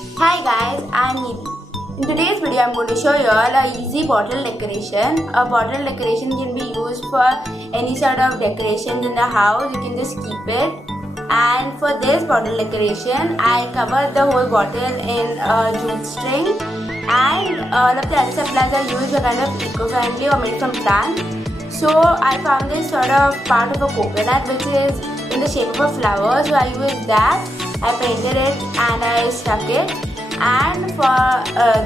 Hi guys, I'm Nidhi. In today's video, I'm going to show you all a easy bottle decoration. A bottle decoration can be used for any sort of decorations in the house. You can just keep it. And for this bottle decoration, I covered the whole bottle in jute string. And all of the other supplies I used were kind of eco-friendly or made from plants. So I found this sort of part of a coconut which is in the shape of a flower. So I used that. I painted it and I stuck it. And for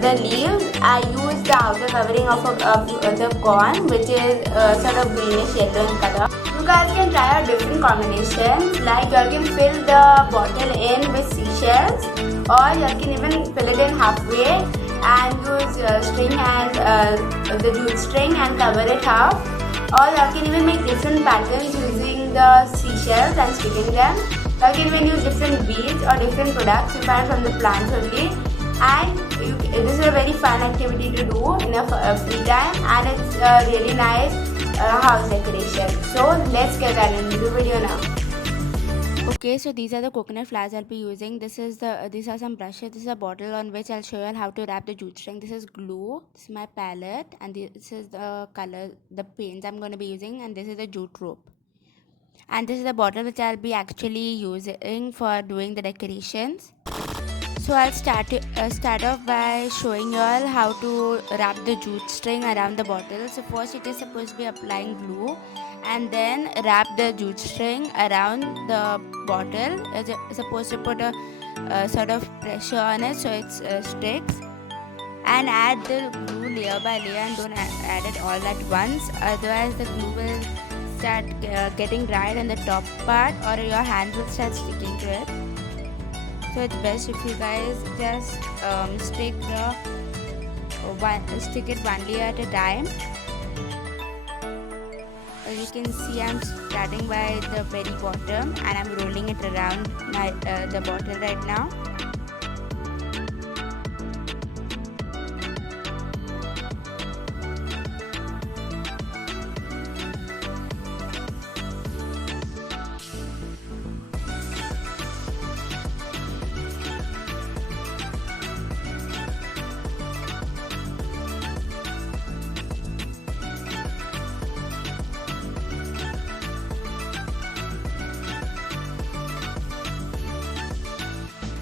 the leaves, I used the outer covering of the corn, which is sort of greenish yellow in color. You guys can try out different combinations, like you can fill the bottle in with seashells, or you can even fill it in halfway and use string and the jute string and cover it half. Or you can even make different patterns using the seashells and sticking them. You can even use different beads or different products you find from the plants only. And this is a very fun activity to do in a free time, and it's a really nice house decoration. So let's get right into the video now. Okay, so these are the coconut flowers I'll be using. These are some brushes. This is a bottle on which I'll show you all how to wrap the jute string. This is glue. This is my palette, and this is the color, the paints I'm going to be using, and this is the jute rope. And this is the bottle which I'll be actually using for doing the decorations. So I'll start off by showing you all how to wrap the jute string around the bottle. So first it is supposed to be applying glue and then wrap the jute string around the bottle. It's supposed to put a sort of pressure on it so it sticks, and add the glue layer by layer and don't add it all at once, otherwise the glue will start getting dried on the top part or your hands will start sticking to it. So it's best if you guys just stick it one layer at a time. As you can see, I'm starting by the very bottom and I'm rolling it around the bottle right now.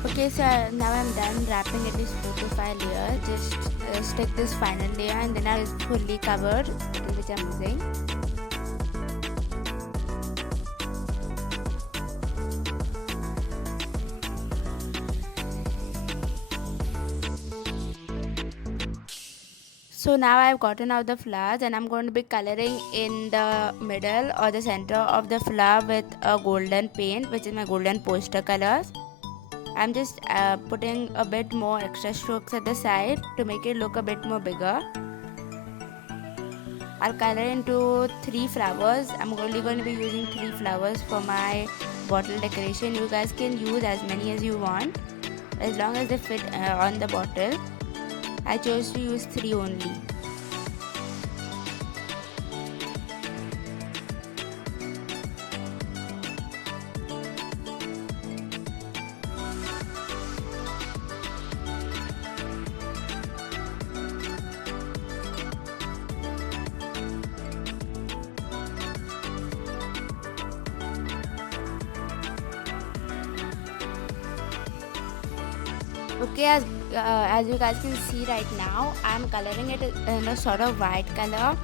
Okay, so now I'm done wrapping at least 4 to 5 layers. Just stick this final layer and then I'll fully cover which I'm using. So now I've gotten out the flowers and I'm going to be coloring in the middle or the center of the flower with a golden paint, which is my golden poster colors. I'm just putting a bit more extra strokes at the side to make it look a bit more bigger. I'll color into 3 flowers. I'm only going to be using 3 flowers for my bottle decoration. You guys can use as many as you want as long as they fit on the bottle. I chose to use 3 only. Okay, as you guys can see right now, I'm coloring it in a sort of white color.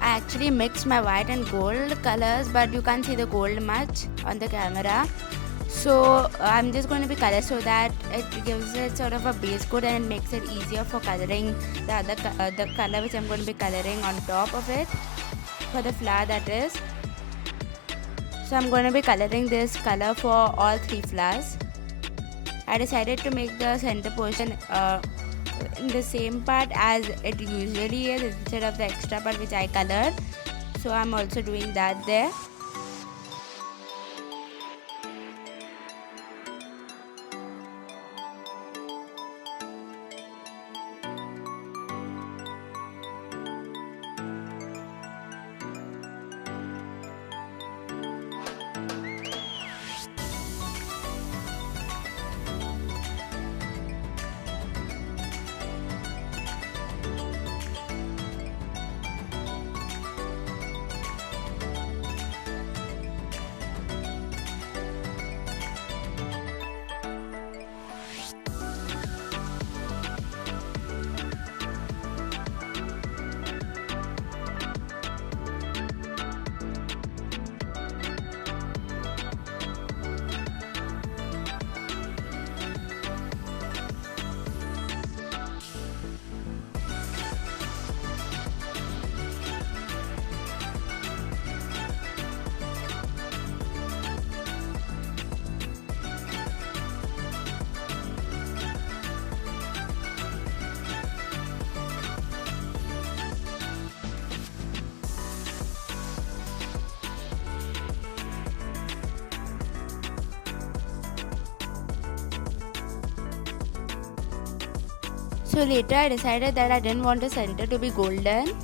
I actually mixed my white and gold colors, but you can't see the gold much on the camera. So I'm just going to be color so that it gives it sort of a base coat and it makes it easier for coloring the color which I'm going to be coloring on top of it for the flower, that is. So I'm going to be coloring this color for all 3 flowers. I decided to make the center portion in the same part as it usually is instead of the extra part which I colored. So I'm also doing that there. So later I decided that I didn't want the center to be golden,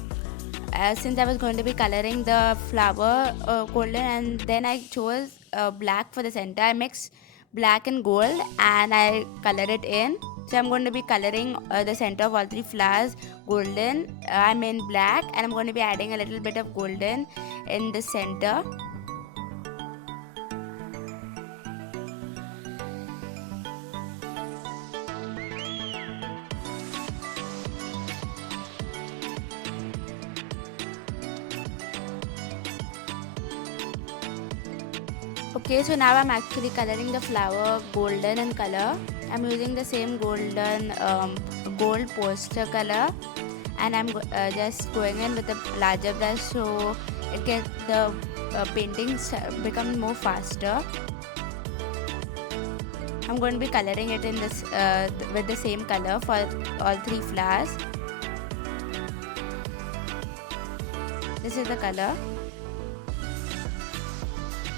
since I was going to be coloring the flower golden, and then I chose black for the center. I mixed black and gold and I colored it in. So I'm going to be coloring the center of all three flowers golden. I'm in black and I'm going to be adding a little bit of golden in the center. Okay, so now I'm actually coloring the flower golden in color. I'm using the same golden gold poster color, and I'm just going in with a larger brush so it gets the paintings become more faster. I'm going to be coloring it in this with the same color for all three flowers. This is the color.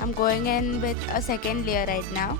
I'm going in with a second layer right now.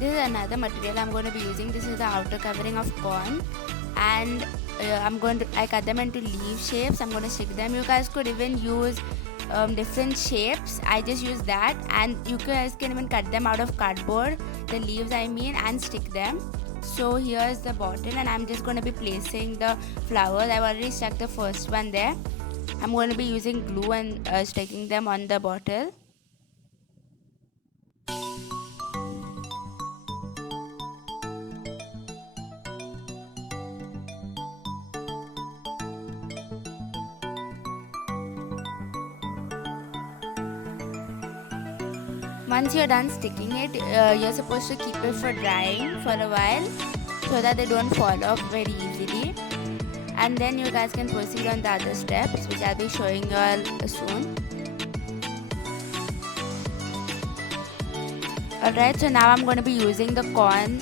This is another material I'm going to be using. This is the outer covering of corn, and I cut them into leaf shapes. I'm going to stick them. You guys could even use different shapes. I just use that, and you guys can even cut them out of cardboard, the leaves I mean, and stick them. So here's the bottle, and I'm just going to be placing the flowers. I've already stuck the first one there. I'm going to be using glue and sticking them on the bottle. Once you're done sticking it, you're supposed to keep it for drying for a while so that they don't fall off very easily. And then you guys can proceed on the other steps, which I'll be showing you all soon. Alright, so now I'm going to be using the corn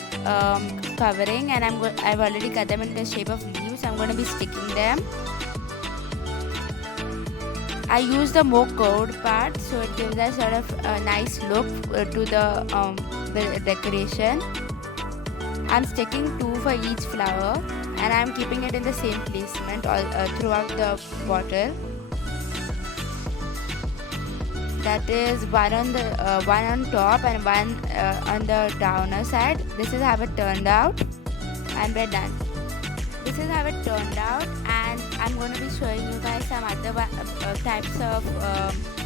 covering, and I've already cut them in the shape of leaves. I'm going to be sticking them. I use the more curved part, so it gives a sort of a nice look to the decoration. I'm sticking 2 for each flower, and I'm keeping it in the same placement throughout the bottle. That is one on top and one on the downer side. This is how it turned out, and we're done. This is how it turned out, and I'm going to be showing you guys some other types of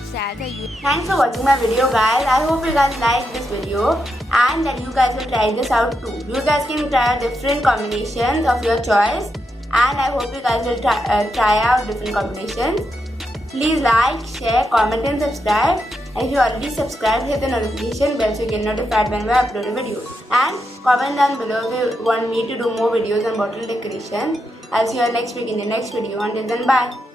styles I use. Thanks for watching my video, guys. I hope you guys liked this video and that you guys will try this out too. You guys can try out different combinations of your choice, and I hope you guys will try out different combinations. Please like, share, comment and subscribe. And if you already subscribed, hit the notification bell so you get notified when we upload a video. And comment down below if you want me to do more videos on bottle decoration. I'll see you next week in the next video. Until then, bye.